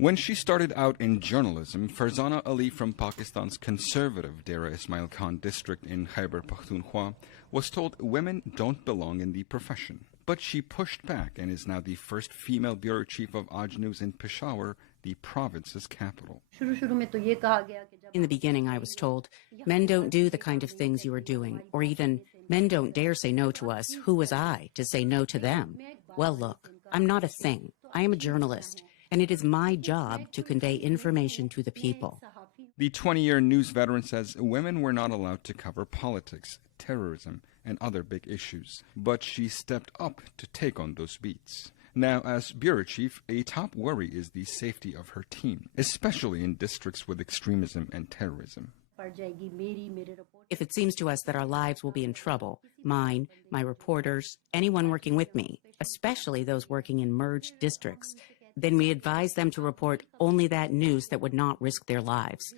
When she started out in journalism, Farzana Ali from Pakistan's conservative Dera Ismail Khan district in Khyber Pakhtunkhwa was told women don't belong in the profession. But she pushed back and is now the first female bureau chief of Aaj News in Peshawar, the province's capital. In the beginning, I was told, men don't do the kind of things you are doing, or even, men don't dare say no to us. Who was I to say no to them? Well, look, I'm not a thing. I am a journalist. And it is my job to convey information to the people. The 20-year news veteran says women were not allowed to cover politics, terrorism, and other big issues. But she stepped up to take on those beats. Now, as bureau chief, a top worry is the safety of her team, especially in districts with extremism and terrorism. If it seems to us that our lives will be in trouble, mine, my reporters, anyone working with me, especially those working in merged districts, then we advise them to report only that news that would not risk their lives.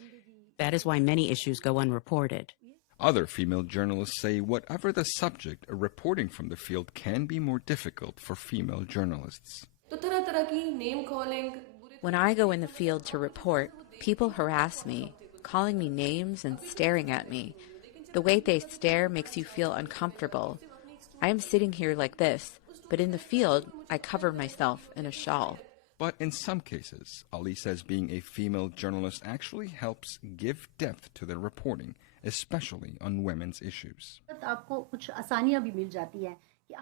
That is why many issues go unreported. Other female journalists say whatever the subject, reporting from the field can be more difficult for female journalists. When I go in the field to report, people harass me, calling me names and staring at me. The way they stare makes you feel uncomfortable. I am sitting here like this, but in the field, I cover myself in a shawl. But in some cases, Ali says being a female journalist actually helps give depth to their reporting, especially on women's issues.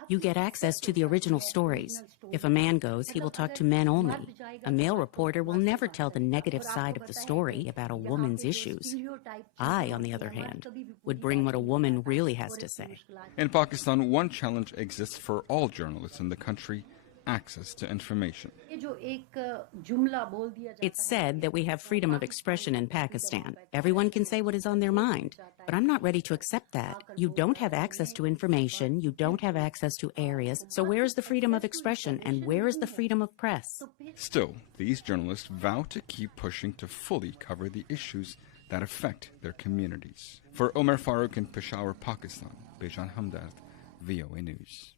You get access to the original stories. If a man goes, he will talk to men only. A male reporter will never tell the negative side of the story about a woman's issues. I, on the other hand, would bring what a woman really has to say. In Pakistan, one challenge exists for all journalists in the country: access to information. It's said that we have freedom of expression in Pakistan. Everyone can say what is on their mind. But I'm not ready to accept that. You don't have access to information. You don't have access to areas. So where is the freedom of expression and where is the freedom of press? Still, these journalists vow to keep pushing to fully cover the issues that affect their communities. For Umer, Farooq in Peshawar, Pakistan, Bezhan Hamdard-VOA News.